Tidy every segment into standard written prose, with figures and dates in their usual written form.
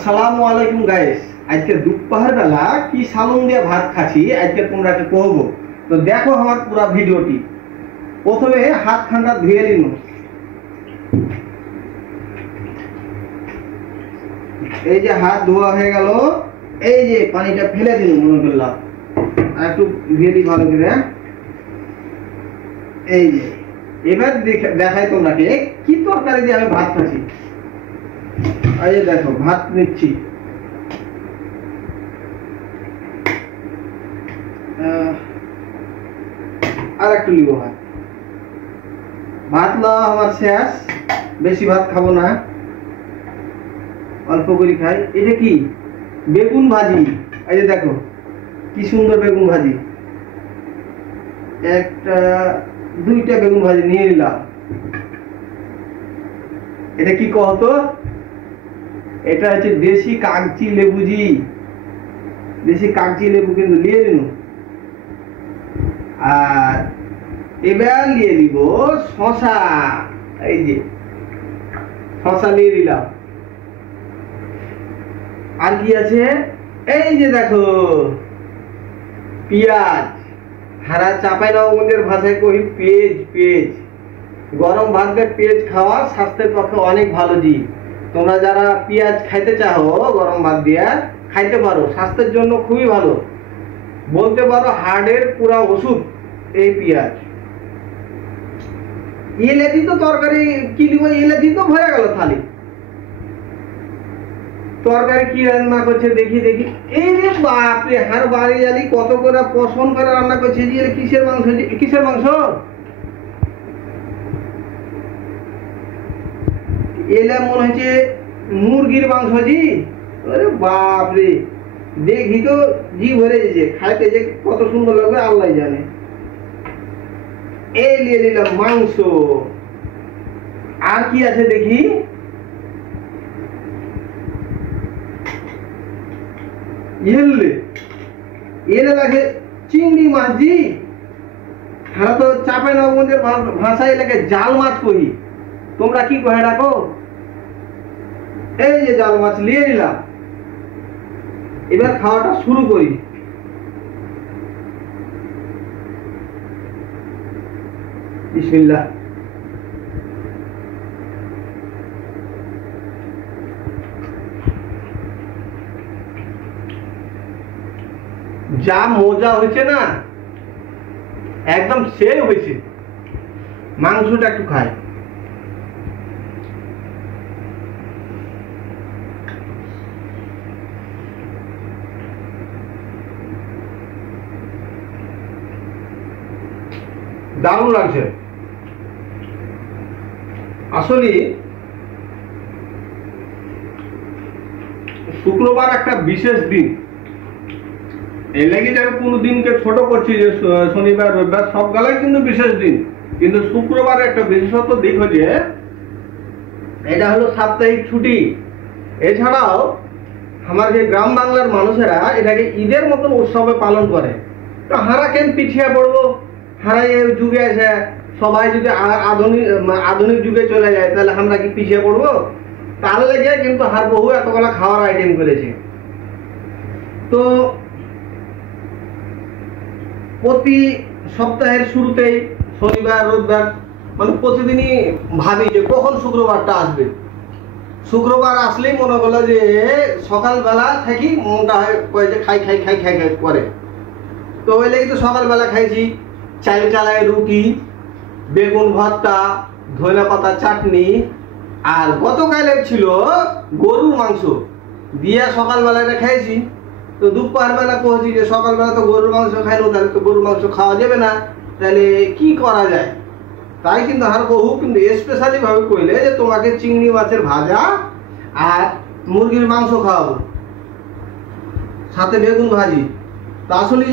আসসালামু আলাইকুম গাইস। আজকে দুপুর বেলা কি সালুন দিয়ে ভাত খাচ্ছি আজকে তোমরাকে কহব। তো দেখো আমার পুরো ভিডিওটি। প্রথমে হাত খান্ডা ধুয়ে নিন। এই যে হাত ধোয়া হয়ে গেল, এই যে পানিটা ফেলে দিন মনে করলাম, আর একটু ধুয়ে দিই ভালো করে। এই যে এবার দেখাই তোমরাকে কি তরকারি দিয়ে আমি ভাত খাচ্ছি। এই যে দেখো ভাত নিচ্ছি, আর একটু নিব ভাত। ভাত লওয়া আমার শেষ, বেশি ভাত খাবো না, অল্প করে খাই। এটা কি বেগুন ভাজি, এই যে দেখো কি সুন্দর বেগুন ভাজি। একটা দুইটা বেগুন ভাজি নিয়ে নিলাম। এটা কি কহতো? এটা হচ্ছে দেশি কাগজি লেবুজি, দেশি কাগজি লেবু কিন্তু নিয়ে নিন। আর এবার নিয়ে নিব শশা, এই যে শশা নিয়ে নিলাম। আর কি আছে? এই যে দেখো পেঁয়াজ, হারা চাঁপাইনবাবগঞ্জের ভাষায় কহি পেঁয়াজ। পেঁয়াজ গরম ভাতে পেঁয়াজ খাওয়া স্বাস্থ্যের পক্ষে অনেক ভালো জি। তোমরা যারা পেঁয়াজ খাইতে চাও গরম ভাত দিয়ে খাইতে পারো, স্বাস্থ্যের জন্য খুবই ভালো, বলতে পারো হার্টের পুরা ওষুধ এই পেঁয়াজ। এলে দিত তরকারি কি দিব, এলে দিত হয়ে গেল থালি। তরকারি কি রান্না করছে দেখি দেখি। এই রে বাপরে, হার বাড়ি জানি কত করে পছন্দ করে রান্না করছে। যে কিসের মাংস? কিসের মাংস? এলে মনে হচ্ছে মুরগির মাংস জি। আরে বাপরে, দেখি তো জি ভরে যেছে, খাইতে যে কত সুন্দর লাগবে আল্লাহ জানে। এই নিয়ে নিলাম মাংস। আর কি আছে দেখি? এলে লাগে চিংড়ি মাছ জি। হ্যাঁ, তো চাঁপাইনবাবগঞ্জের ভাষায় এলাকে জাল মাছ কহি, তোমরা কি কহে রাখো? এই যে জাল মাছ নিয়ে নিলাম। এবার খাওয়াটা শুরু করি। বিসমিল্লাহ। যা মজা হয়েছে না, একদম সেই হয়েছে। মাংসটা একটু খাই। দারুণ লাগছে আসলে। শুক্রবার একটা বিশেষ দিন, এই লেগে যাবে কোনো দিনকে ছোট করছি যে শনিবার রবিবার সব গেলাই কিন্তু বিশেষ দিন, কিন্তু শুক্রবার একটা বিশেষত্ব দিক হচ্ছে এটা হলো সাপ্তাহিক ছুটি। এছাড়াও আমার যে গ্রাম বাংলার মানুষেরা এটাকে ঈদের মতন উৎসবে পালন করে। তো হারা কেন পিছিয়ে পড়বো? হারা এই যুগে এসে সবাই যদি আধুনিক যুগে চলে যায় তাহলে আমরা কি পিছিয়ে পড়বো? তাহলে লেগে কিন্তু হার বহু এতগুলা খাওয়ার আইটেম করেছে। তো প্রতি সপ্তাহের শুরুতেই শনিবার রবিবার মানে প্রতিদিনই ভাবি যে কখন শুক্রবারটা আসবে। শুক্রবার আসলেই মনে করলো যে সকালবেলা থাকি মনটা হয় যে খাই খাই খাই খাই খাই করে। তো ওই লেগে তো সকালবেলা খাইছি চাল চালায় রুটি, বেগুন ভর্তা, ধনে পাতা চাটনি, আর গতকালের ছিল গরুর মাংস দিয়ে সকালবেলাটা খাইছি। তো দুপুর বেলা কহছি যে সকালবেলা তো গরুর মাংস খাইলো, তাহলে তো গরুর মাংস খাওয়া যাবে না, তাহলে কি করা যায়? তাই কিন্তু আর বহু কিন্তু স্পেশালি ভাবে কইলে যে তোমাকে চিংড়ি মাছের ভাজা আর মুরগির মাংস খাওয়াবো, সাথে বেগুন ভাজি। তা আসলে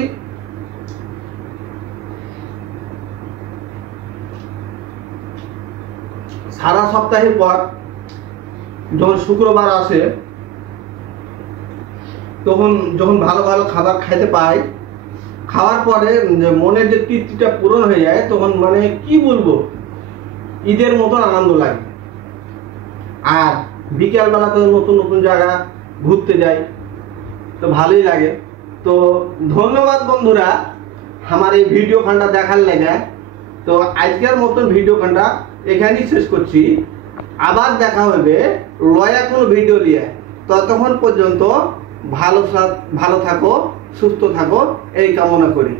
সারা সপ্তাহের পর যখন শুক্রবার আসে তখন যখন ভালো ভালো খাবার খাইতে পাই, খাওয়ার পরে মনের যে তৃপ্তিটা পূরণ হয়ে যায় তখন মানে কি বলবো, ঈদের মতন আনন্দ লাগে। আর বিকেল বেলাতে নতুন নতুন জায়গা ঘুরতে যাই, তো ভালোই লাগে। তো ধন্যবাদ বন্ধুরা আমার এই ভিডিও খানটা দেখার লেগে। তো আজকের মতন ভিডিও খানটা এখানেই শেষ করছি। আবার দেখা হবে লয়া কোনো ভিডিও নিয়ে। ততক্ষণ পর্যন্ত ভালো থাকো, সুস্থ থাকো, এই কামনা করি।